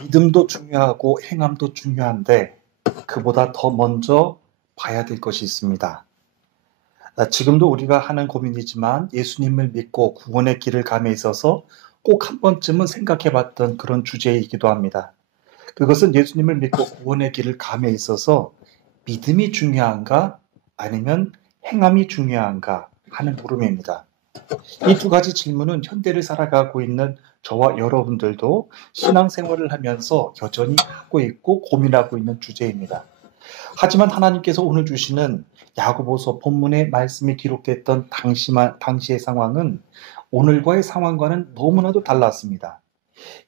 믿음도 중요하고 행함도 중요한데 그보다 더 먼저 봐야 될 것이 있습니다. 지금도 우리가 하는 고민이지만 예수님을 믿고 구원의 길을 감에 있어서 꼭 한 번쯤은 생각해 봤던 그런 주제이기도 합니다. 그것은 예수님을 믿고 구원의 길을 감에 있어서 믿음이 중요한가 아니면 행함이 중요한가 하는 물음입니다. 이 두 가지 질문은 현대를 살아가고 있는 저와 여러분들도 신앙생활을 하면서 여전히 하고 있고 고민하고 있는 주제입니다. 하지만 하나님께서 오늘 주시는 야고보서 본문의 말씀이 기록됐던 당시의 상황은 오늘과의 상황과는 너무나도 달랐습니다.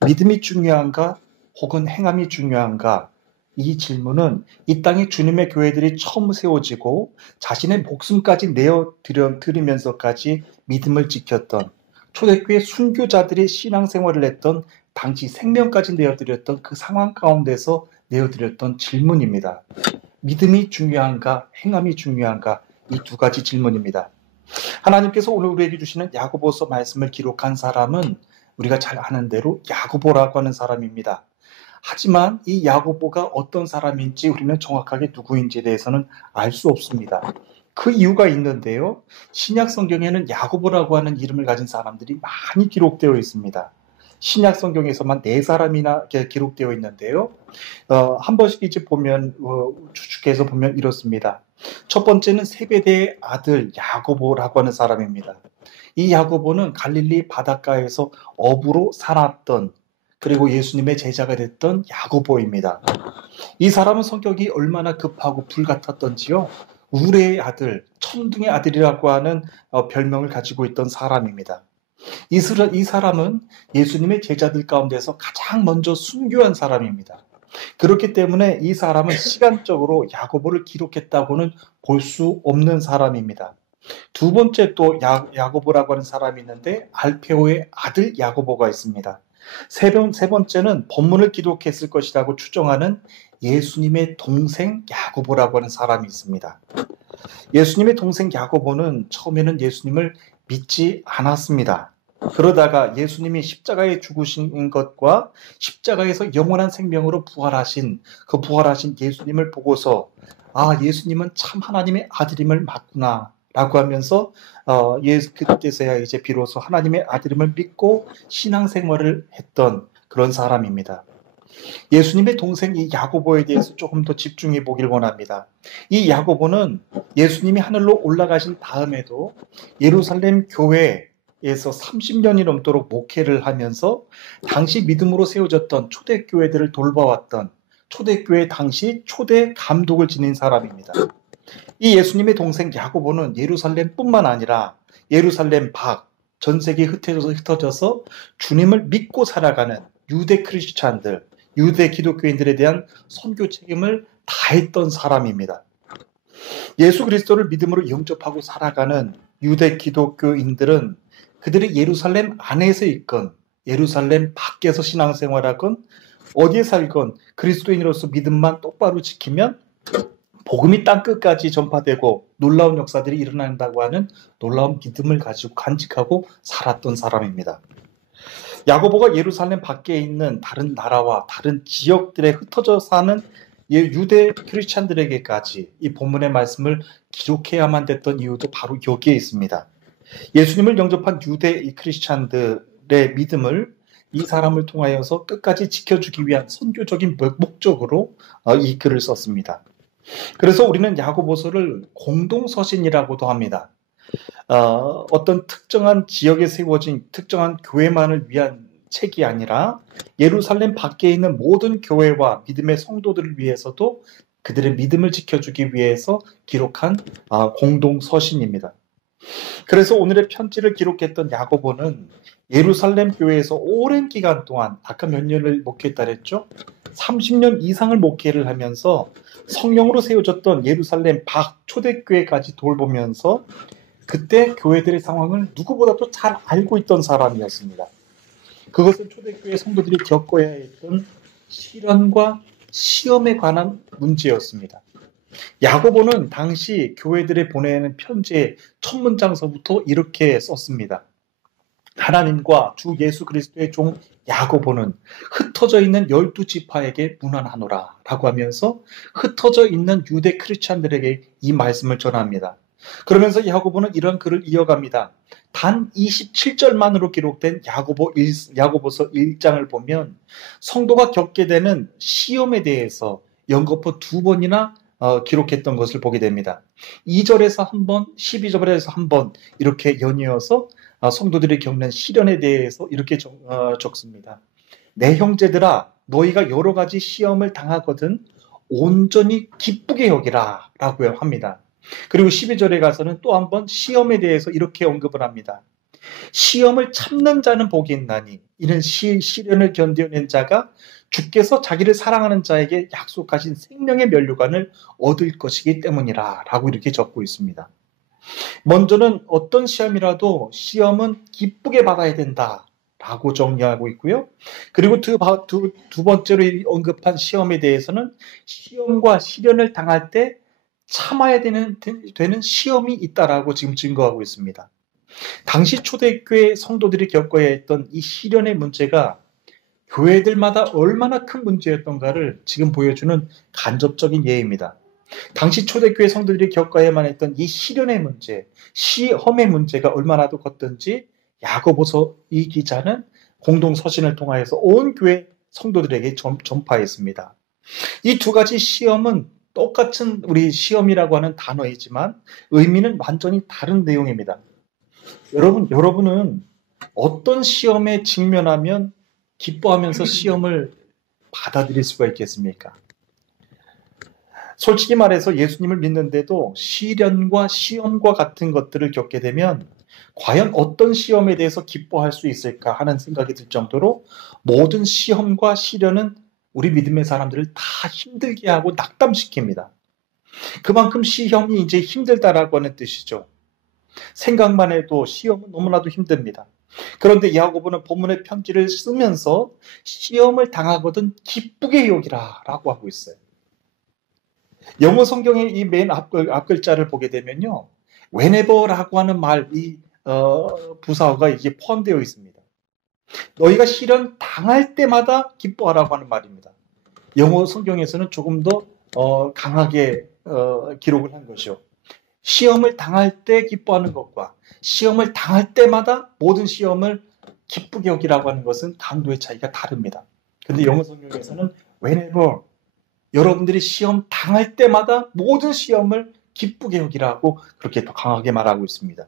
믿음이 중요한가 혹은 행함이 중요한가? 이 질문은 이 땅에 주님의 교회들이 처음 세워지고 자신의 목숨까지 내어드리면서까지 믿음을 지켰던 초대교회 순교자들이 신앙생활을 했던 당시 생명까지 내어드렸던 그 상황 가운데서 내어드렸던 질문입니다. 믿음이 중요한가, 행함이 중요한가? 이 두 가지 질문입니다. 하나님께서 오늘 우리에게 주시는 야고보서 말씀을 기록한 사람은 우리가 잘 아는 대로 야고보라고 하는 사람입니다. 하지만 이 야고보가 어떤 사람인지 우리는 정확하게 누구인지에 대해서는 알 수 없습니다. 그 이유가 있는데요. 신약 성경에는 야고보라고 하는 이름을 가진 사람들이 많이 기록되어 있습니다. 신약 성경에서만 4사람이나 기록되어 있는데요. 한 번씩 이제 보면 추측해서 보면 이렇습니다. 첫 번째는 세베대의 아들 야고보라고 하는 사람입니다. 이 야고보는 갈릴리 바닷가에서 어부로 살았던 그리고 예수님의 제자가 됐던 야고보입니다. 이 사람은 성격이 얼마나 급하고 불같았던지요. 우레의 아들, 천둥의 아들이라고 하는 별명을 가지고 있던 사람입니다. 이 사람은 예수님의 제자들 가운데서 가장 먼저 순교한 사람입니다. 그렇기 때문에 이 사람은 시간적으로 야고보를 기록했다고는 볼 수 없는 사람입니다. 두 번째 또 야고보라고 하는 사람이 있는데 알페오의 아들 야고보가 있습니다. 세 번째는 본문을 기록했을 것이라고 추정하는 예수님의 동생 야고보라고 하는 사람이 있습니다. 예수님의 동생 야고보는 처음에는 예수님을 믿지 않았습니다. 그러다가 예수님이 십자가에 죽으신 것과 십자가에서 영원한 생명으로 부활하신 예수님을 보고서 예수님은 참 하나님의 아들임을 맞구나 라고 하면서 그때서야 이제 비로소 하나님의 아들임을 믿고 신앙생활을 했던 그런 사람입니다. 예수님의 동생 이 야고보에 대해서 조금 더 집중해 보길 원합니다. 이 야고보는 예수님이 하늘로 올라가신 다음에도 예루살렘 교회에서 30년이 넘도록 목회를 하면서 당시 믿음으로 세워졌던 초대교회들을 돌봐왔던 초대교회 당시 초대 감독을 지닌 사람입니다. 이 예수님의 동생 야고보는 예루살렘뿐만 아니라 예루살렘 밖 전 세계에 흩어져서 주님을 믿고 살아가는 유대 크리스찬들, 유대 기독교인들에 대한 선교 책임을 다했던 사람입니다. 예수 그리스도를 믿음으로 영접하고 살아가는 유대 기독교인들은 그들이 예루살렘 안에서 있건 예루살렘 밖에서 신앙생활하건 어디에 살건 그리스도인으로서 믿음만 똑바로 지키면 복음이 땅끝까지 전파되고 놀라운 역사들이 일어난다고 하는 놀라운 믿음을 가지고 간직하고 살았던 사람입니다. 야고보가 예루살렘 밖에 있는 다른 나라와 다른 지역들에 흩어져 사는 유대 크리스찬들에게까지 이 본문의 말씀을 기록해야만 됐던 이유도 바로 여기에 있습니다. 예수님을 영접한 유대 크리스찬들의 믿음을 이 사람을 통하여서 끝까지 지켜주기 위한 선교적인 목적으로 이 글을 썼습니다. 그래서 우리는 야고보서를 공동서신이라고도 합니다. 어떤 특정한 지역에 세워진 특정한 교회만을 위한 책이 아니라 예루살렘 밖에 있는 모든 교회와 믿음의 성도들을 위해서도 그들의 믿음을 지켜주기 위해서 기록한 공동서신입니다. 그래서 오늘의 편지를 기록했던 야고보는 예루살렘 교회에서 오랜 기간 동안 아까 몇 년을 목회했다 그랬죠? 30년 이상을 목회를 하면서 성령으로 세워졌던 예루살렘 밖 초대교회까지 돌보면서 그때 교회들의 상황을 누구보다도 잘 알고 있던 사람이었습니다. 그것은 초대교회 성도들이 겪어야 했던 시련과 시험에 관한 문제였습니다. 야고보는 당시 교회들에 보내는 편지의 첫 문장서부터 이렇게 썼습니다. 하나님과 주 예수 그리스도의 종 야고보는 흩어져 있는 12지파에게 문안하노라 라고 하면서 흩어져 있는 유대 크리스찬들에게 이 말씀을 전합니다. 그러면서 야고보는 이런 글을 이어갑니다. 단 27절만으로 기록된 야고보서 1장을 보면 성도가 겪게 되는 시험에 대해서 연거푸 2번이나 기록했던 것을 보게 됩니다. 2절에서 한 번, 12절에서 한 번 이렇게 연이어서 성도들이 겪는 시련에 대해서 이렇게 적습니다. 내 형제들아, 너희가 여러 가지 시험을 당하거든 온전히 기쁘게 여기라 라고 합니다. 그리고 12절에 가서는 또 한 번 시험에 대해서 이렇게 언급을 합니다. 시험을 참는 자는 복이 있나니 이는 시련을 견뎌낸 자가 주께서 자기를 사랑하는 자에게 약속하신 생명의 면류관을 얻을 것이기 때문이라 라고 이렇게 적고 있습니다. 먼저는 어떤 시험이라도 시험은 기쁘게 받아야 된다 라고 정리하고 있고요. 그리고 두 번째로 언급한 시험에 대해서는 시험과 시련을 당할 때 참아야 되는 시험이 있다라고 지금 증거하고 있습니다. 당시 초대교회 성도들이 겪어야 했던 이 시련의 문제가 교회들마다 얼마나 큰 문제였던가를 지금 보여주는 간접적인 예입니다. 당시 초대교회 성도들이 겪어야만 했던 이 시련의 문제, 시험의 문제가 얼마나 더 컸던지 야고보서 이 기자는 공동 서신을 통하여서 온 교회 성도들에게 전파했습니다. 이 두 가지 시험은 똑같은 우리 시험이라고 하는 단어이지만 의미는 완전히 다른 내용입니다. 여러분은 어떤 시험에 직면하면 기뻐하면서 시험을 받아들일 수가 있겠습니까? 솔직히 말해서 예수님을 믿는데도 시련과 시험과 같은 것들을 겪게 되면 과연 어떤 시험에 대해서 기뻐할 수 있을까 하는 생각이 들 정도로 모든 시험과 시련은 우리 믿음의 사람들을 다 힘들게 하고 낙담시킵니다. 그만큼 시험이 이제 힘들다라고 하는 뜻이죠. 생각만 해도 시험은 너무나도 힘듭니다. 그런데 야고보는 본문의 편지를 쓰면서 시험을 당하거든 기쁘게 여기라 라고 하고 있어요. 영어 성경의 이 맨 앞글자를 보게 되면요. whenever라고 하는 이 부사어가 이게 포함되어 있습니다. 너희가 시련 당할 때마다 기뻐하라고 하는 말입니다. 영어 성경에서는 조금 더 강하게 기록을 한 것이요. 시험을 당할 때 기뻐하는 것과 시험을 당할 때마다 모든 시험을 기쁘게 여기라고 하는 것은 강도의 차이가 다릅니다. 그런데 영어 성경에서는 whenever 여러분들이 시험 당할 때마다 모든 시험을 기쁘게 여기라고 그렇게 더 강하게 말하고 있습니다.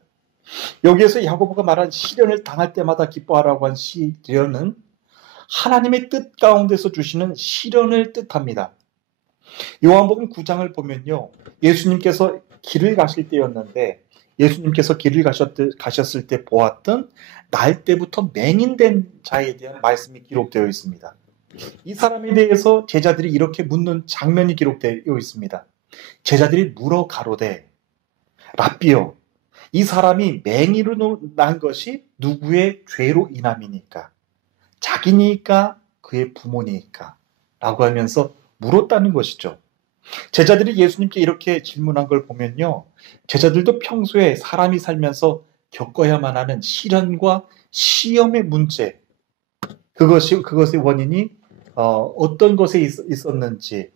여기에서 야고보가 말한 시련을 당할 때마다 기뻐하라고 한 시련은 하나님의 뜻 가운데서 주시는 시련을 뜻합니다. 요한복음 9장을 보면요. 예수님께서 길을 가실 때였는데 예수님께서 길을 가셨을 때 보았던 날 때부터 맹인된 자에 대한 말씀이 기록되어 있습니다. 이 사람에 대해서 제자들이 이렇게 묻는 장면이 기록되어 있습니다. 제자들이 물어 가로되 랍비여 이 사람이 맹인으로 난 것이 누구의 죄로 인함이니까? 자기니까 그의 부모니까? 라고 하면서 물었다는 것이죠. 제자들이 예수님께 이렇게 질문한 걸 보면요. 제자들도 평소에 사람이 살면서 겪어야만 하는 시련과 시험의 문제, 그것의 원인이 어떤 것에 있었는지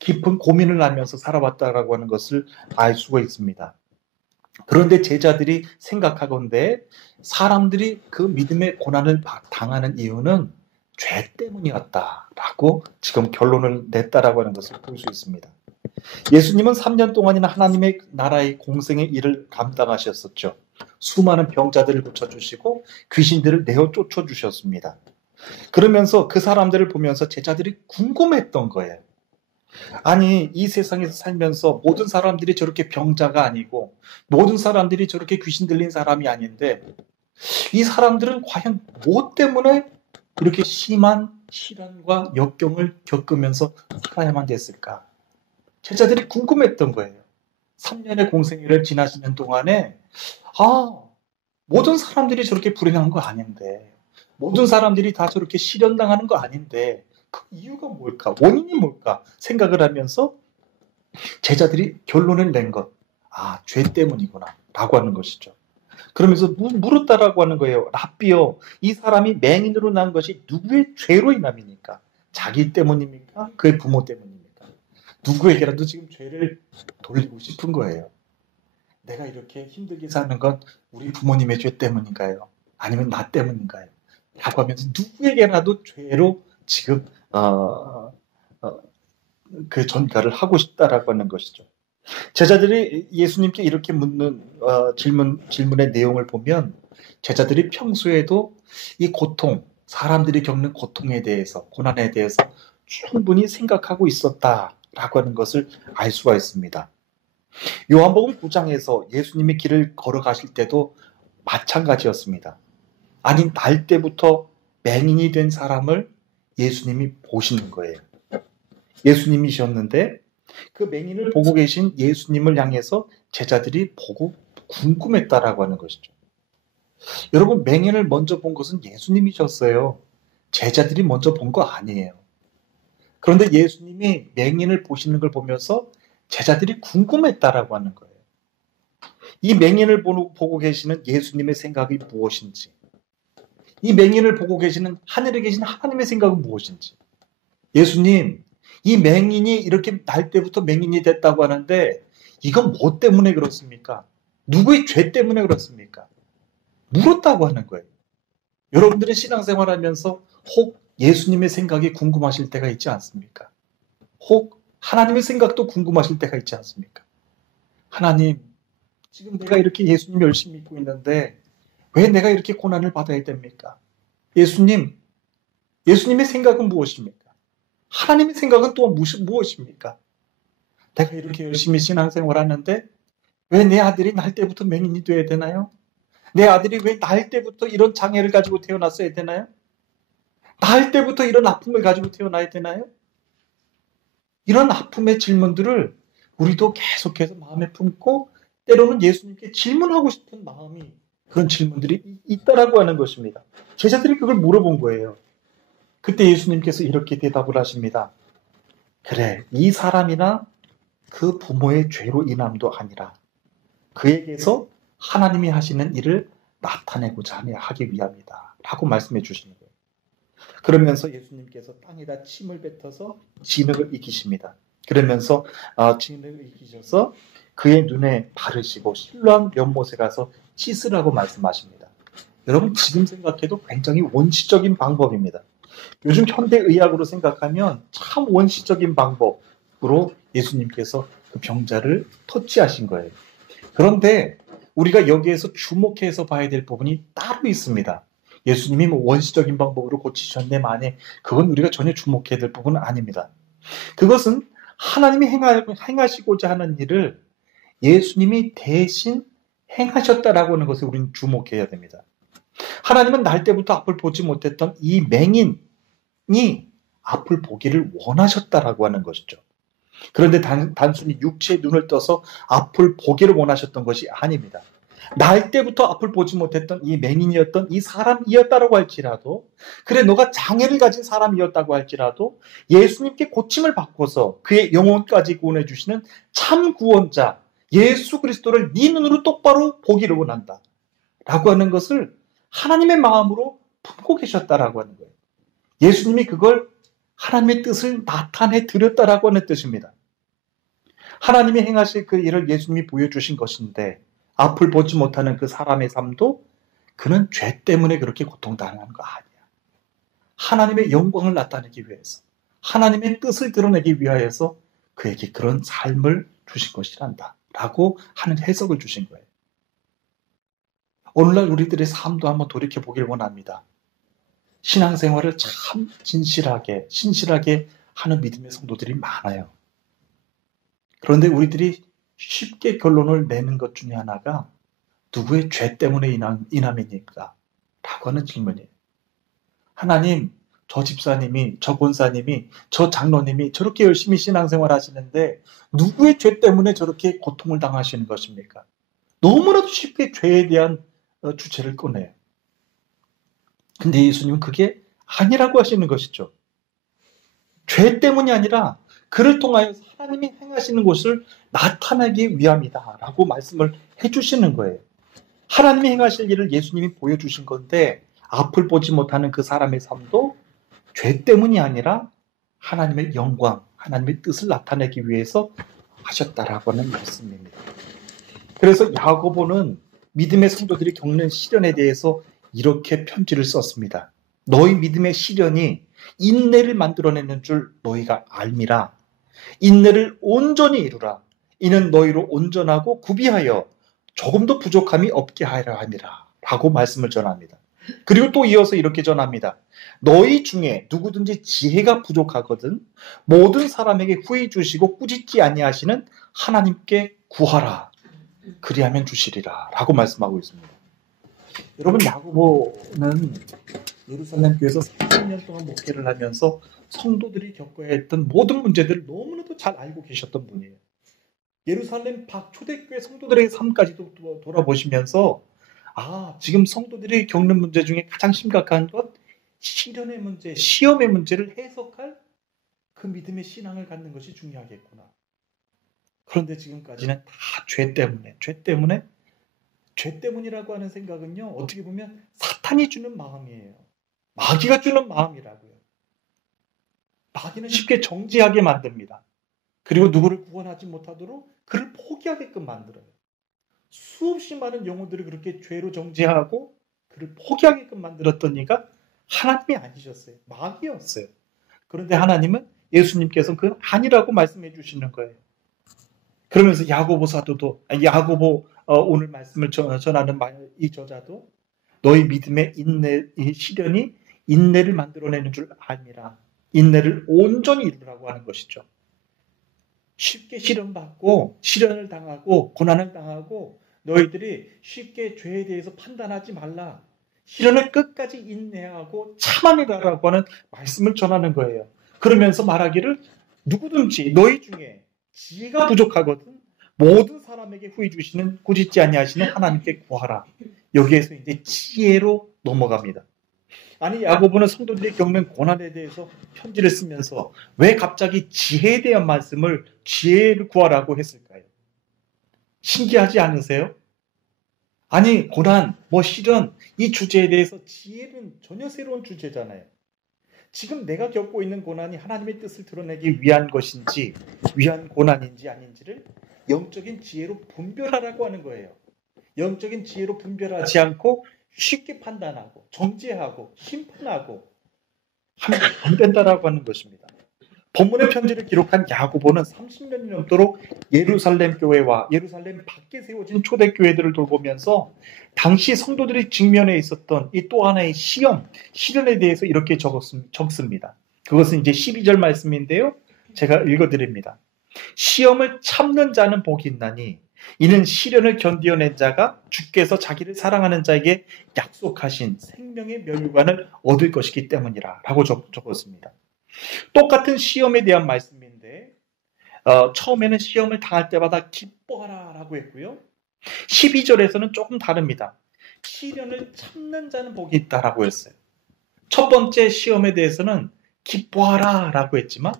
깊은 고민을 하면서 살아왔다라고 하는 것을 알 수가 있습니다. 그런데 제자들이 생각하건대 사람들이 그 믿음의 고난을 당하는 이유는 죄 때문이었다라고 지금 결론을 냈다라고 하는 것을 볼 수 있습니다. 예수님은 3년 동안이나 하나님의 나라의 공생의 일을 감당하셨었죠. 수많은 병자들을 고쳐주시고 귀신들을 내어 쫓아주셨습니다. 그러면서 그 사람들을 보면서 제자들이 궁금했던 거예요. 아니 이 세상에서 살면서 모든 사람들이 저렇게 병자가 아니고 모든 사람들이 저렇게 귀신 들린 사람이 아닌데 이 사람들은 과연 무엇 때문에 그렇게 심한 시련과 역경을 겪으면서 살아야만 됐을까? 제자들이 궁금했던 거예요. 3년의 공생애를 지나시는 동안에 모든 사람들이 저렇게 불행한 거 아닌데 모든 사람들이 다 저렇게 시련당하는 거 아닌데 그 이유가 뭘까? 원인이 뭘까? 생각을 하면서 제자들이 결론을 낸 것. 죄 때문이구나 라고 하는 것이죠. 그러면서 물었다라고 하는 거예요. 랍비여, 이 사람이 맹인으로 난 것이 누구의 죄로 인함입니까? 자기 때문입니까? 그의 부모 때문입니까? 누구에게라도 지금 죄를 돌리고 싶은 거예요. 내가 이렇게 힘들게 사는 건 우리 부모님의 죄 때문인가요? 아니면 나 때문인가요? 라고 하면서 누구에게라도 죄로 지금 그 전가를 하고 싶다라고 하는 것이죠. 제자들이 예수님께 이렇게 묻는 질문의 내용을 보면 제자들이 평소에도 이 고통, 사람들이 겪는 고통에 대해서, 고난에 대해서 충분히 생각하고 있었다라고 하는 것을 알 수가 있습니다. 요한복음 9장에서 예수님이 길을 걸어가실 때도 마찬가지였습니다. 아니, 날 때부터 맹인이 된 사람을 예수님이 보시는 거예요. 예수님이셨는데 그 맹인을 보고 계신 예수님을 향해서 제자들이 보고 궁금했다라고 하는 것이죠. 여러분, 맹인을 먼저 본 것은 예수님이셨어요. 제자들이 먼저 본 거 아니에요. 그런데 예수님이 맹인을 보시는 걸 보면서 제자들이 궁금했다라고 하는 거예요. 이 맹인을 보고 계시는 예수님의 생각이 무엇인지, 이 맹인을 보고 계시는 하늘에 계신 하나님의 생각은 무엇인지. 예수님, 이 맹인이 이렇게 날 때부터 맹인이 됐다고 하는데 이건 뭐 때문에 그렇습니까? 누구의 죄 때문에 그렇습니까? 물었다고 하는 거예요. 여러분들은 신앙생활하면서 혹 예수님의 생각이 궁금하실 때가 있지 않습니까? 혹 하나님의 생각도 궁금하실 때가 있지 않습니까? 하나님, 지금 내가 이렇게 예수님 열심히 믿고 있는데 왜 내가 이렇게 고난을 받아야 됩니까? 예수님의 생각은 무엇입니까? 하나님의 생각은 또 무엇입니까? 내가 이렇게 열심히 신앙생활 하는데 왜 내 아들이 날 때부터 맹인이 되어야 되나요? 내 아들이 왜 날 때부터 이런 장애를 가지고 태어났어야 되나요? 날 때부터 이런 아픔을 가지고 태어나야 되나요? 이런 아픔의 질문들을 우리도 계속해서 마음에 품고 때로는 예수님께 질문하고 싶은 마음이 그런 질문들이 있다라고 하는 것입니다. 제자들이 그걸 물어본 거예요. 그때 예수님께서 이렇게 대답을 하십니다. 그래, 이 사람이나 그 부모의 죄로 인함도 아니라 그에게서 하나님이 하시는 일을 나타내고자 하기 위함이다 라고 말씀해 주시는 거예요. 그러면서 예수님께서 땅에다 침을 뱉어서 진흙을 익히십니다. 그러면서 진흙을 익히셔서 그의 눈에 바르시고 실로암 연못에 가서 씻으라고 말씀하십니다. 여러분, 지금 생각해도 굉장히 원시적인 방법입니다. 요즘 현대의학으로 생각하면 참 원시적인 방법으로 예수님께서 그 병자를 터치하신 거예요. 그런데 우리가 여기에서 주목해서 봐야 될 부분이 따로 있습니다. 예수님이 뭐 원시적인 방법으로 고치셨네 만에 그건 우리가 전혀 주목해야 될 부분은 아닙니다. 그것은 하나님이 행하시고자 하는 일을 예수님이 대신 행하셨다라고 하는 것에 우리는 주목해야 됩니다. 하나님은 날 때부터 앞을 보지 못했던 이 맹인이 앞을 보기를 원하셨다라고 하는 것이죠. 그런데 단순히 육체의 눈을 떠서 앞을 보기를 원하셨던 것이 아닙니다. 날 때부터 앞을 보지 못했던 이 맹인이었던 이 사람이었다라고 할지라도, 그래 너가 장애를 가진 사람이었다고 할지라도 예수님께 고침을 받고서 그의 영혼까지 구원해 주시는 참 구원자 예수 그리스도를 네 눈으로 똑바로 보기를 원한다 라고 하는 것을 하나님의 마음으로 품고 계셨다라고 하는 거예요. 예수님이 그걸 하나님의 뜻을 나타내 드렸다라고 하는 뜻입니다. 하나님이 행하실 그 일을 예수님이 보여주신 것인데 앞을 보지 못하는 그 사람의 삶도 그는 죄 때문에 그렇게 고통당하는 거 아니야. 하나님의 영광을 나타내기 위해서, 하나님의 뜻을 드러내기 위하여서 그에게 그런 삶을 주신 것이란다 라고 하는 해석을 주신 거예요. 오늘날 우리들의 삶도 한번 돌이켜보길 원합니다. 신앙생활을 참 신실하게 하는 믿음의 성도들이 많아요. 그런데 우리들이 쉽게 결론을 내는 것 중에 하나가 누구의 죄 때문에 인함입니까? 라고 하는 질문이에요. 하나님, 저 집사님이, 저 권사님이, 저 장로님이 저렇게 열심히 신앙생활 하시는데 누구의 죄 때문에 저렇게 고통을 당하시는 것입니까? 너무나도 쉽게 죄에 대한 주체를 꺼내요. 근데 예수님은 그게 아니라고 하시는 것이죠. 죄 때문이 아니라 그를 통하여 하나님이 행하시는 것을 나타내기 위함이다 라고 말씀을 해주시는 거예요. 하나님이 행하실 일을 예수님이 보여주신 건데 앞을 보지 못하는 그 사람의 삶도 죄 때문이 아니라 하나님의 영광, 하나님의 뜻을 나타내기 위해서 하셨다라고 하는 말씀입니다. 그래서 야고보는 믿음의 성도들이 겪는 시련에 대해서 이렇게 편지를 썼습니다. 너희 믿음의 시련이 인내를 만들어내는 줄 너희가 알미라. 인내를 온전히 이루라. 이는 너희로 온전하고 구비하여 조금도 부족함이 없게 하려 함이라. 라고 말씀을 전합니다. 그리고 또 이어서 이렇게 전합니다. 너희 중에 누구든지 지혜가 부족하거든 모든 사람에게 후히 주시고 꾸짖지 아니하시는 하나님께 구하라. 그리하면 주시리라. 라고 말씀하고 있습니다. 여러분, 야고보는 예루살렘 교회에서 30년 동안 목회를 하면서 성도들이 겪어야 했던 모든 문제들을 너무나도 잘 알고 계셨던 분이에요. 예루살렘 밖 초대교회 성도들의 삶까지도 돌아보시면서 지금 성도들이 겪는 문제 중에 가장 심각한 것 시련의 문제, 시험의 문제를 해석할 그 믿음의 신앙을 갖는 것이 중요하겠구나. 그런데 지금까지는 다 죄 때문이라고 하는 생각은요, 어떻게 보면 사탄이 주는 마음이에요. 마귀가 주는 마음이라고요. 마귀는 쉽게 정죄하게 만듭니다. 그리고 누구를 구원하지 못하도록 그를 포기하게끔 만들어요. 수없이 많은 영혼들을 그렇게 죄로 정죄하고 그를 포기하게끔 만들었던 이가 하나님이 아니셨어요. 마귀였어요. 그런데 하나님은 예수님께서 그건 아니라고 말씀해 주시는 거예요. 그러면서 야고보 사도도, 오늘 말씀을 전하는 이 저자도 너희 믿음의 이 시련이 인내를 만들어내는 줄 아니라 인내를 온전히 이루라고 하는 것이죠. 쉽게 시련받고 시련을 당하고 고난을 당하고 너희들이 쉽게 죄에 대해서 판단하지 말라. 시련을 끝까지 인내하고 참아내라라고 하는 말씀을 전하는 거예요. 그러면서 말하기를 누구든지 너희 중에 지혜가 부족하거든 모든 사람에게 후히 주시는 꾸짖지 아니하시는 하나님께 구하라. 여기에서 이제 지혜로 넘어갑니다. 아니, 야고보는 성도들이 겪는 고난에 대해서 편지를 쓰면서 왜 갑자기 지혜에 대한 말씀을 지혜를 구하라고 했을까요? 신기하지 않으세요? 아니, 고난, 시련, 이 주제에 대해서 지혜는 전혀 새로운 주제잖아요. 지금 내가 겪고 있는 고난이 하나님의 뜻을 드러내기 위한 것인지 위한 고난인지 아닌지를 영적인 지혜로 분별하라고 하는 거예요. 영적인 지혜로 분별하지 않고 쉽게 판단하고 정죄하고 심판하고 하면 안 된다라고 하는 것입니다. 본문의 편지를 기록한 야고보는 30년이 넘도록 예루살렘 교회와 예루살렘 밖에 세워진 초대교회들을 돌보면서 당시 성도들이 직면해 있었던 이 또 하나의 시련에 대해서 이렇게 적습니다. 그것은 이제 12절 말씀인데요. 제가 읽어드립니다. 시험을 참는 자는 복이 있나니 이는 시련을 견디어낸 자가 주께서 자기를 사랑하는 자에게 약속하신 생명의 면류관을 얻을 것이기 때문이라 라고 적었습니다. 똑같은 시험에 대한 말씀인데 처음에는 시험을 당할 때마다 기뻐하라 라고 했고요. 12절에서는 조금 다릅니다. 시련을 참는 자는 복이 있다라고 했어요. 첫 번째 시험에 대해서는 기뻐하라 라고 했지만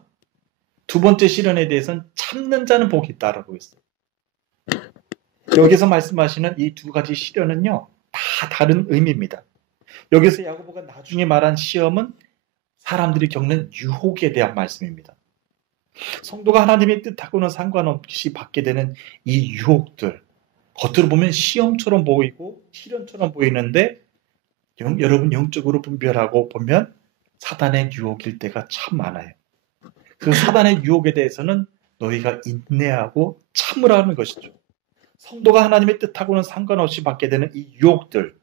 두 번째 시련에 대해서는 참는 자는 복이 있다라고 했어요. 여기서 말씀하시는 이 두 가지 시련은요, 다 다른 의미입니다. 여기서 야고보가 나중에 말한 시험은 사람들이 겪는 유혹에 대한 말씀입니다. 성도가 하나님의 뜻하고는 상관없이 받게 되는 이 유혹들, 겉으로 보면 시험처럼 보이고 시련처럼 보이는데 여러분 영적으로 분별하고 보면 사단의 유혹일 때가 참 많아요. 그 사단의 유혹에 대해서는 너희가 인내하고 참으라는 것이죠. 성도가 하나님의 뜻하고는 상관없이 받게 되는 이 유혹들,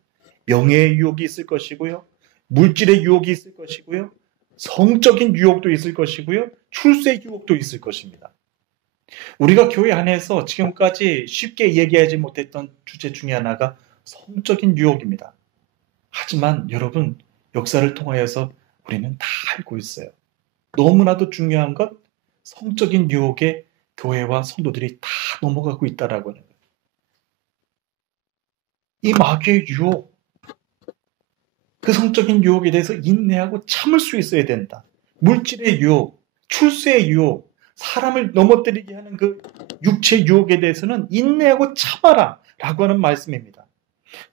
명예의 유혹이 있을 것이고요, 물질의 유혹이 있을 것이고요, 성적인 유혹도 있을 것이고요, 출세의 유혹도 있을 것입니다. 우리가 교회 안에서 지금까지 쉽게 얘기하지 못했던 주제 중에 하나가 성적인 유혹입니다. 하지만 여러분, 역사를 통하여서 우리는 다 알고 있어요. 너무나도 중요한 것, 성적인 유혹에 교회와 성도들이 다 넘어가고 있다라고 하는 거예요. 이 마귀의 유혹, 그 성적인 유혹에 대해서 인내하고 참을 수 있어야 된다. 물질의 유혹, 출세의 유혹, 사람을 넘어뜨리게 하는 그 육체의 유혹에 대해서는 인내하고 참아라 라고 하는 말씀입니다.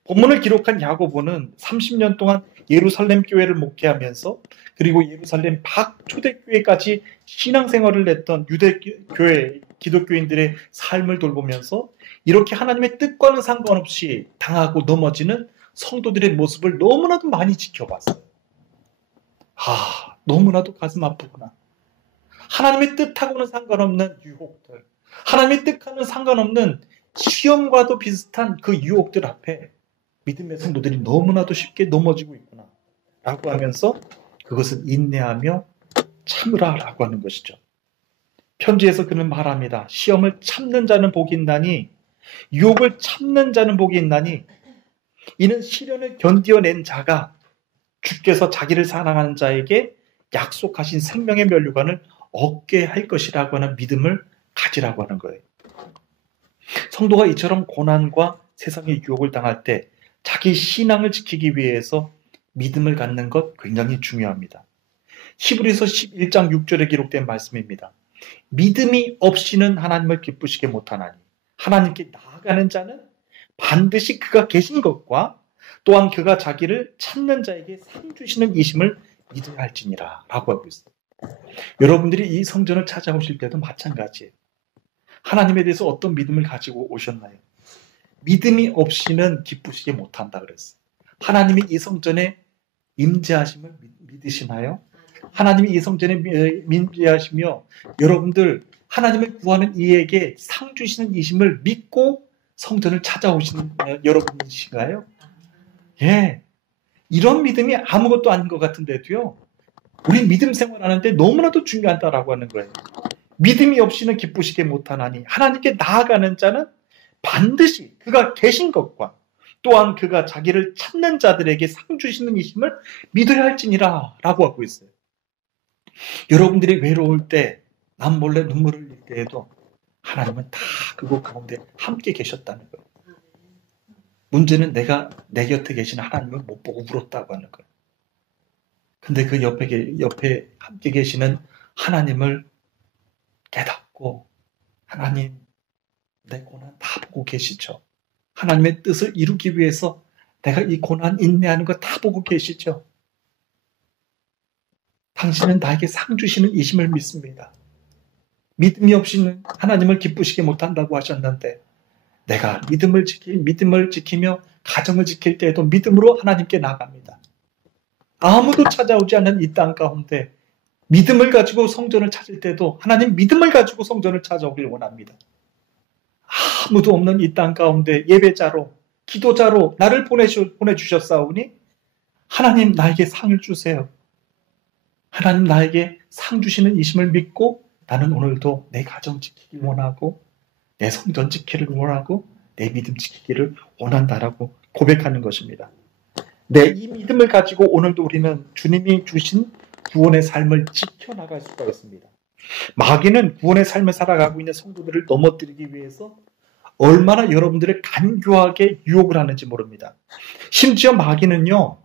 본문을 기록한 야고보는 30년 동안 예루살렘 교회를 목회하면서 그리고 예루살렘 박 초대교회까지 신앙생활을 했던 유대교회 기독교인들의 삶을 돌보면서 이렇게 하나님의 뜻과는 상관없이 당하고 넘어지는 성도들의 모습을 너무나도 많이 지켜봤어요. 너무나도 가슴 아프구나. 하나님의 뜻하고는 상관없는 유혹들, 하나님의 뜻과는 상관없는 시험과도 비슷한 그 유혹들 앞에 믿음의 성도들이 너무나도 쉽게 넘어지고 있구나 라고 하면서 그것을 인내하며 참으라 라고 하는 것이죠. 편지에서 그는 말합니다. 시험을 참는 자는 복이 있나니 유혹을 참는 자는 복이 있나니 이는 시련을 견디어낸 자가 주께서 자기를 사랑하는 자에게 약속하신 생명의 면류관을 얻게 할 것이라고 하는 믿음을 가지라고 하는 거예요. 성도가 이처럼 고난과 세상의 유혹을 당할 때 자기 신앙을 지키기 위해서 믿음을 갖는 것 굉장히 중요합니다. 히브리서 11장 6절에 기록된 말씀입니다. 믿음이 없이는 하나님을 기쁘시게 못하나니 하나님께 나아가는 자는 반드시 그가 계신 것과 또한 그가 자기를 찾는 자에게 상 주시는 이심을 믿어야 할지니라 라고 하고 있어요. 여러분들이 이 성전을 찾아오실 때도 마찬가지예요. 하나님에 대해서 어떤 믿음을 가지고 오셨나요? 믿음이 없이는 기쁘시게 못한다 그랬어요. 하나님이 이 성전에 임재하심을 믿으시나요? 하나님이 이 성전에 임재하시며 여러분들 하나님을 구하는 이에게 상 주시는 이심을 믿고 성전을 찾아오시는 여러분이신가요? 예, 이런 믿음이 아무것도 아닌 것 같은데도요. 우리 믿음 생활하는데 너무나도 중요하다라고 하는 거예요. 믿음이 없이는 기쁘시게 못하나니 하나님께 나아가는 자는 반드시 그가 계신 것과 또한 그가 자기를 찾는 자들에게 상 주시는 이심을 믿어야 할지니라 라고 하고 있어요. 여러분들이 외로울 때 남몰래 눈물을 흘릴 때에도 하나님은 다 그곳 가운데 함께 계셨다는 거예요. 문제는 내가 내 곁에 계신 하나님을 못 보고 울었다고 하는 거예요. 근데 그 옆에 함께 계시는 하나님을 깨닫고 하나님 내 고난 다 보고 계시죠. 하나님의 뜻을 이루기 위해서 내가 이 고난 인내하는 거 다 보고 계시죠. 당신은 나에게 상 주시는 이심을 믿습니다. 믿음이 없이는 하나님을 기쁘시게 못한다고 하셨는데 내가 믿음을 지키며 가정을 지킬 때에도 믿음으로 하나님께 나갑니다. 아무도 찾아오지 않는 이 땅 가운데 믿음을 가지고 성전을 찾을 때도 하나님 믿음을 가지고 성전을 찾아오길 원합니다. 아무도 없는 이 땅 가운데 예배자로 기도자로 나를 보내주셨사오니 하나님 나에게 상을 주세요. 하나님 나에게 상 주시는 이심을 믿고 나는 오늘도 내 가정 지키길 원하고 내 성전 지키기를 원하고 내 믿음 지키기를 원한다라고 고백하는 것입니다. 이 믿음을 가지고 오늘도 우리는 주님이 주신 구원의 삶을 지켜나갈 수가 있습니다. 마귀는 구원의 삶을 살아가고 있는 성도들을 넘어뜨리기 위해서 얼마나 여러분들을 간교하게 유혹을 하는지 모릅니다. 심지어 마귀는요,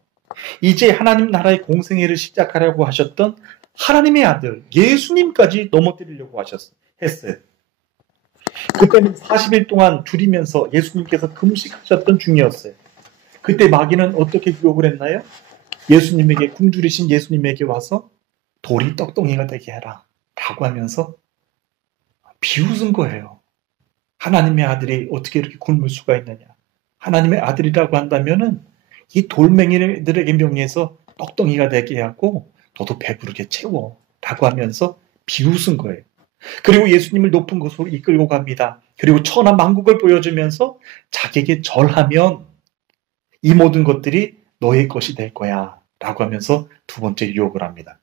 이제 하나님 나라의 공생애를 시작하려고 하셨던 하나님의 아들 예수님까지 넘어뜨리려고 했어요. 그때는 40일 동안 줄이면서 예수님께서 금식하셨던 중이었어요. 그때 마귀는 어떻게 유혹을 했나요? 예수님에게 굶주리신 예수님에게 와서 돌이 떡덩이가 되게 해라 라고 하면서 비웃은 거예요. 하나님의 아들이 어떻게 이렇게 굶을 수가 있느냐. 하나님의 아들이라고 한다면은 이 돌멩이들에게 명예해서 떡덩이가 되게 하고 너도 배부르게 채워 라고 하면서 비웃은 거예요. 그리고 예수님을 높은 곳으로 이끌고 갑니다. 그리고 천하 만국을 보여주면서 자기에게 절하면 이 모든 것들이 너의 것이 될 거야 라고 하면서 두 번째 유혹을 합니다.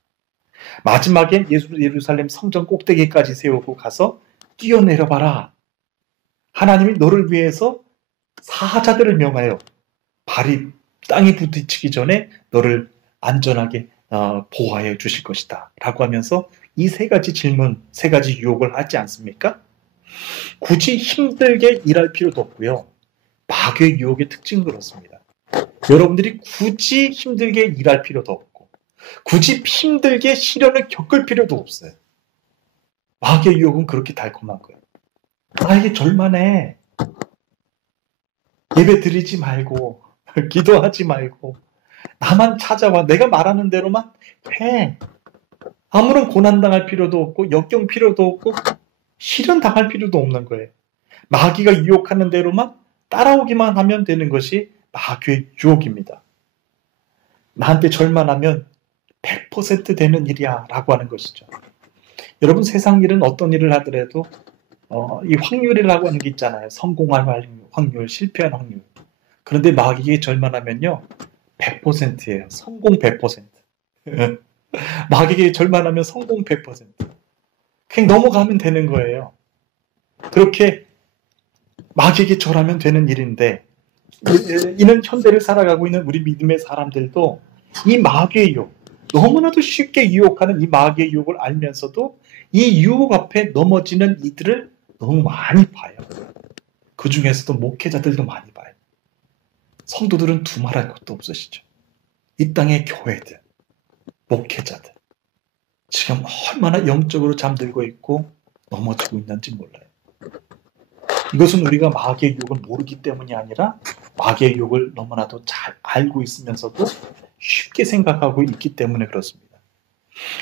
마지막엔 예루살렘 성전 꼭대기까지 세우고 가서 뛰어내려봐라. 하나님이 너를 위해서 사자들을 명하여 발이 땅에 부딪히기 전에 너를 안전하게 보호하여 주실 것이다 라고 하면서 이 세 가지 질문, 세 가지 유혹을 하지 않습니까? 굳이 힘들게 일할 필요도 없고요. 마귀의 유혹의 특징은 그렇습니다. 여러분들이 굳이 힘들게 일할 필요도 없고 굳이 힘들게 시련을 겪을 필요도 없어요. 마귀의 유혹은 그렇게 달콤한 거예요. 나에게 절만해. 예배 드리지 말고 기도하지 말고 나만 찾아와. 내가 말하는 대로만 해. 아무런 고난당할 필요도 없고 역경 필요도 없고 실현 당할 필요도 없는 거예요. 마귀가 유혹하는 대로만 따라오기만 하면 되는 것이 마귀의 유혹입니다. 나한테 절만하면 100% 되는 일이야 라고 하는 것이죠. 여러분, 세상 일은 어떤 일을 하더라도 이 확률이라고 하는 게 있잖아요. 성공할 확률, 실패할 확률. 그런데 마귀에 절만하면요 100%예요. 성공 100%. 마귀에게 절만하면 성공 100%. 그냥 넘어가면 되는 거예요. 그렇게 마귀에게 절하면 되는 일인데, 이는 현대를 살아가고 있는 우리 믿음의 사람들도 이 마귀의 유혹, 너무나도 쉽게 유혹하는 이 마귀의 유혹을 알면서도 이 유혹 앞에 넘어지는 이들을 너무 많이 봐요. 그 중에서도 목회자들도 많이 봐요. 성도들은 두말할 것도 없으시죠. 이 땅의 교회들, 목회자들, 지금 얼마나 영적으로 잠들고 있고 넘어지고 있는지 몰라요. 이것은 우리가 마귀의 유혹을 모르기 때문이 아니라 마귀의 유혹을 너무나도 잘 알고 있으면서도 쉽게 생각하고 있기 때문에 그렇습니다.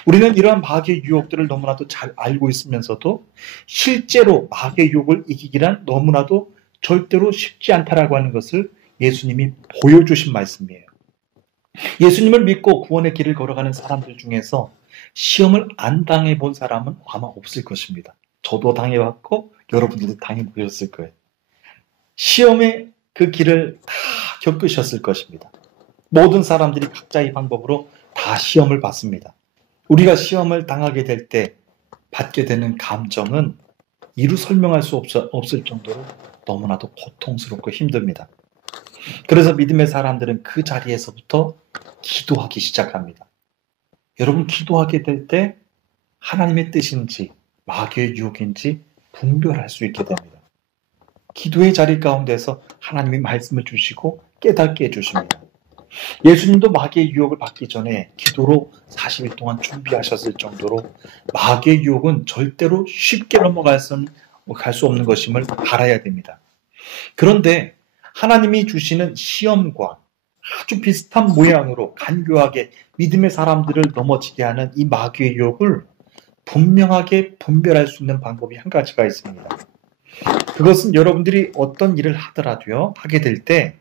우리는 이러한 마귀의 유혹들을 너무나도 잘 알고 있으면서도 실제로 마귀의 유혹을 이기기란 너무나도 절대로 쉽지 않다라고 하는 것을 예수님이 보여주신 말씀이에요. 예수님을 믿고 구원의 길을 걸어가는 사람들 중에서 시험을 안 당해본 사람은 아마 없을 것입니다. 저도 당해왔고 여러분들도 당해보셨을 거예요. 시험의 그 길을 다 겪으셨을 것입니다. 모든 사람들이 각자의 방법으로 다 시험을 받습니다. 우리가 시험을 당하게 될 때 받게 되는 감정은 이루 설명할 수 없을 정도로 너무나도 고통스럽고 힘듭니다. 그래서 믿음의 사람들은 그 자리에서부터 기도하기 시작합니다. 여러분, 기도하게 될 때 하나님의 뜻인지 마귀의 유혹인지 분별할 수 있게 됩니다. 기도의 자리 가운데서 하나님이 말씀을 주시고 깨닫게 해주십니다. 예수님도 마귀의 유혹을 받기 전에 기도로 40일 동안 준비하셨을 정도로 마귀의 유혹은 절대로 쉽게 넘어갈 수 없는 것임을 알아야 됩니다. 그런데 하나님이 주시는 시험과 아주 비슷한 모양으로 간교하게 믿음의 사람들을 넘어지게 하는 이 마귀의 유혹을 분명하게 분별할 수 있는 방법이 한 가지가 있습니다. 그것은 여러분들이 어떤 일을 하더라도요, 하게 될 때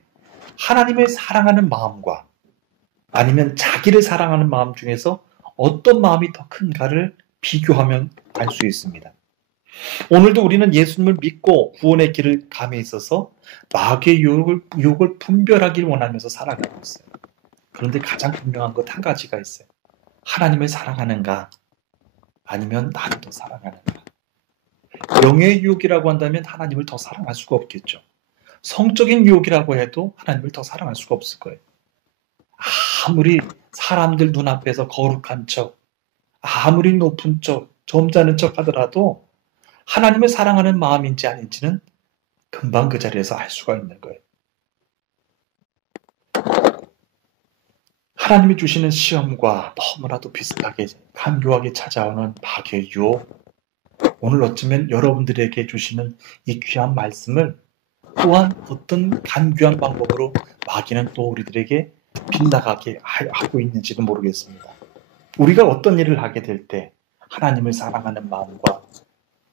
하나님을 사랑하는 마음과 아니면 자기를 사랑하는 마음 중에서 어떤 마음이 더 큰가를 비교하면 알 수 있습니다. 오늘도 우리는 예수님을 믿고 구원의 길을 감에 있어서 마귀의 유혹을 분별하길 원하면서 살아가고 있어요. 그런데 가장 분명한 것 한 가지가 있어요. 하나님을 사랑하는가 아니면 나를 더 사랑하는가. 영의 유혹이라고 한다면 하나님을 더 사랑할 수가 없겠죠. 성적인 유혹이라고 해도 하나님을 더 사랑할 수가 없을 거예요. 아무리 사람들 눈앞에서 거룩한 척, 아무리 높은 척, 점잖은 척 하더라도 하나님을 사랑하는 마음인지 아닌지는 금방 그 자리에서 알 수가 있는 거예요. 하나님이 주시는 시험과 너무나도 비슷하게 간교하게 찾아오는 마귀의 유혹, 오늘 어쩌면 여러분들에게 주시는 이 귀한 말씀을 또한 어떤 간교한 방법으로 마귀는 또 우리들에게 빗나가게 하고 있는지는 모르겠습니다. 우리가 어떤 일을 하게 될 때 하나님을 사랑하는 마음과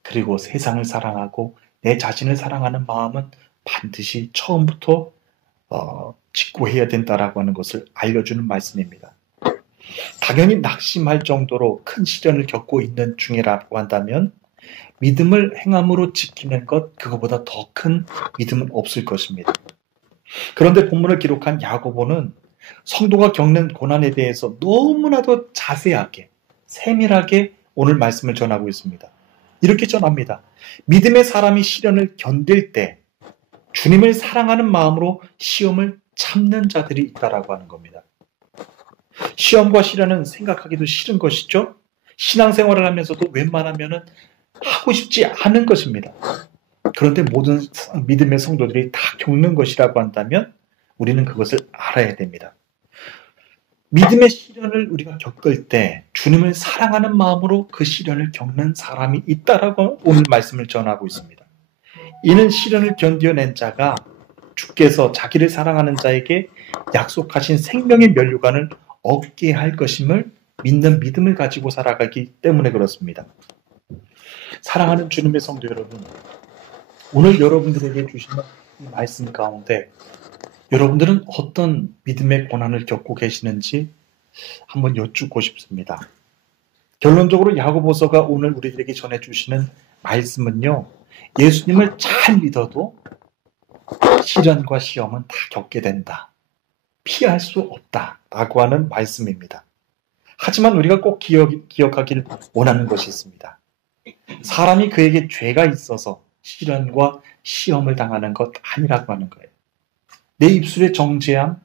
그리고 세상을 사랑하고 내 자신을 사랑하는 마음은 반드시 처음부터 직구해야 된다라고 하는 것을 알려주는 말씀입니다. 당연히 낙심할 정도로 큰 시련을 겪고 있는 중이라고 한다면 믿음을 행함으로 지키는 것, 그거보다 더 큰 믿음은 없을 것입니다. 그런데 본문을 기록한 야고보는 성도가 겪는 고난에 대해서 너무나도 자세하게, 세밀하게 오늘 말씀을 전하고 있습니다. 이렇게 전합니다. 믿음의 사람이 시련을 견딜 때 주님을 사랑하는 마음으로 시험을 참는 자들이 있다라고 하는 겁니다. 시험과 시련은 생각하기도 싫은 것이죠. 신앙생활을 하면서도 웬만하면은 하고 싶지 않은 것입니다. 그런데 모든 믿음의 성도들이 다 겪는 것이라고 한다면 우리는 그것을 알아야 됩니다. 믿음의 시련을 우리가 겪을 때 주님을 사랑하는 마음으로 그 시련을 겪는 사람이 있다라고 오늘 말씀을 전하고 있습니다. 이는 시련을 견뎌낸 자가 주께서 자기를 사랑하는 자에게 약속하신 생명의 면류관을 얻게 할 것임을 믿는 믿음을 가지고 살아가기 때문에 그렇습니다. 사랑하는 주님의 성도 여러분, 오늘 여러분들에게 주시는 이 말씀 가운데 여러분들은 어떤 믿음의 고난을 겪고 계시는지 한번 여쭙고 싶습니다. 결론적으로 야고보서가 오늘 우리들에게 전해주시는 말씀은요, 예수님을 잘 믿어도 시련과 시험은 다 겪게 된다. 피할 수 없다. 라고 하는 말씀입니다. 하지만 우리가 꼭 기억하길 원하는 것이 있습니다. 사람이 그에게 죄가 있어서 시련과 시험을 당하는 것 아니라고 하는 거예요. 내 입술의 정죄함,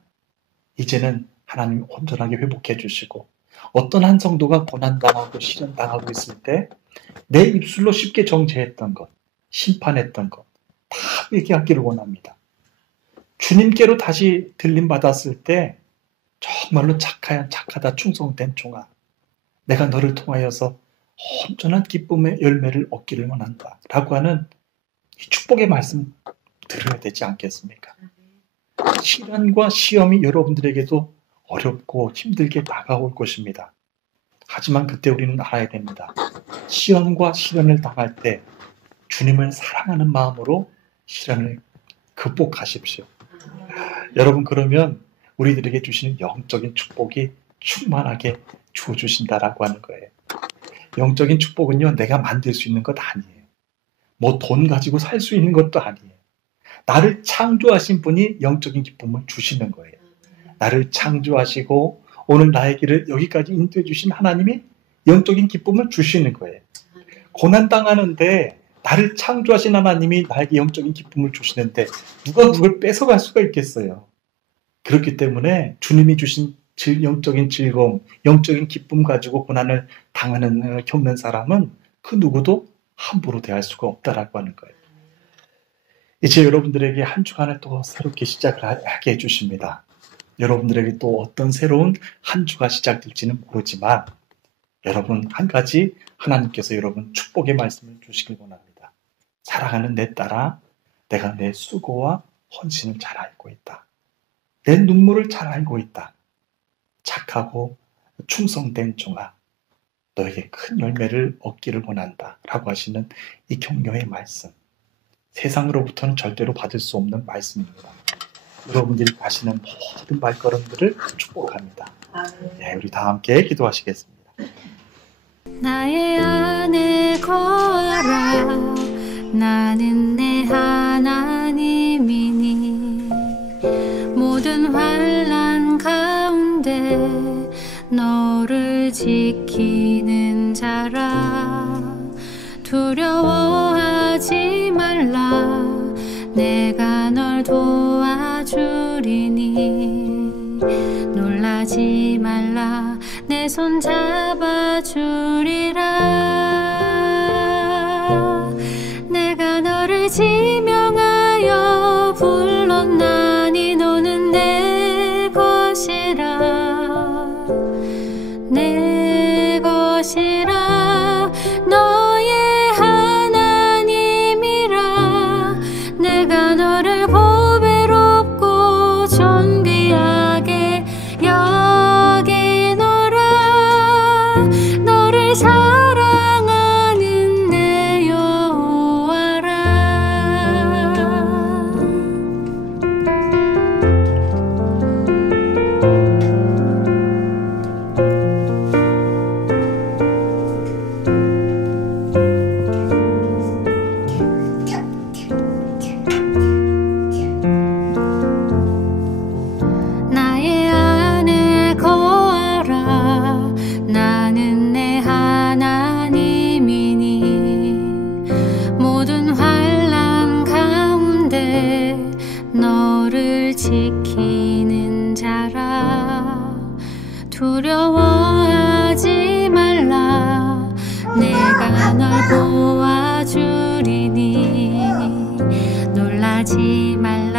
이제는 하나님이 온전하게 회복해 주시고, 어떤 한 성도가 고난당하고 시련당하고 있을 때 내 입술로 쉽게 정죄했던 것, 심판했던 것 다 회개하기를 원합니다. 주님께로 다시 들림받았을 때 정말로 착하다 충성된 종아, 내가 너를 통하여서 온전한 기쁨의 열매를 얻기를 원한다 라고 하는 이 축복의 말씀 들어야 되지 않겠습니까? 시련과 시험이 여러분들에게도 어렵고 힘들게 다가올 것입니다. 하지만 그때 우리는 알아야 됩니다. 시험과 시련을 당할 때 주님을 사랑하는 마음으로 시련을 극복하십시오. 여러분, 그러면 우리들에게 주시는 영적인 축복이 충만하게 주어주신다라고 하는 거예요. 영적인 축복은요, 내가 만들 수 있는 것 아니에요. 뭐 돈 가지고 살 수 있는 것도 아니에요. 나를 창조하신 분이 영적인 기쁨을 주시는 거예요. 나를 창조하시고 오늘 나의 길을 여기까지 인도해 주신 하나님이 영적인 기쁨을 주시는 거예요. 고난당하는데 나를 창조하신 하나님이 나에게 영적인 기쁨을 주시는데 누가 그걸 뺏어갈 수가 있겠어요. 그렇기 때문에 주님이 주신 영적인 즐거움, 영적인 기쁨 가지고 고난을 겪는 사람은 그 누구도 함부로 대할 수가 없다라고 하는 거예요. 이제 여러분들에게 한 주간을 또 새롭게 시작을 하게 해주십니다. 여러분들에게 또 어떤 새로운 한 주가 시작될지는 모르지만 여러분, 한 가지 하나님께서 여러분 축복의 말씀을 주시길 원합니다. 사랑하는 내 딸아, 내가 내 수고와 헌신을 잘 알고 있다. 내 눈물을 잘 알고 있다. 착하고 충성된 종아, 너에게 큰 열매를 얻기를 원한다 라고 하시는 이 격려의 말씀, 세상으로부터는 절대로 받을 수 없는 말씀입니다. 여러분들이 가시는 모든 발걸음들을 축복합니다. 네, 우리 다 함께 기도하시겠습니다. 나의 안에 거하라, 나는 내 하나님이니 모든 환난 가운데 너를 지키는 자라. 두려워하지 말라, 내가 널 도와주리니. 놀라지 말라, 내 손 잡아주리라. 내가 너를 지명하여 불렀나니 너는 내 것이라. 내 것이라. 너의 하나님이라. 내가 너를 보배롭고 존귀하게 여기노라. 너를 사랑하는 내 여호와라. 나의 안에 거하라, 나는 내 하나님이니 모든 환난 가운데 너를 지키는 자라. 두려워하지 말라, 내가 널 도와주리니. 놀라지 말라,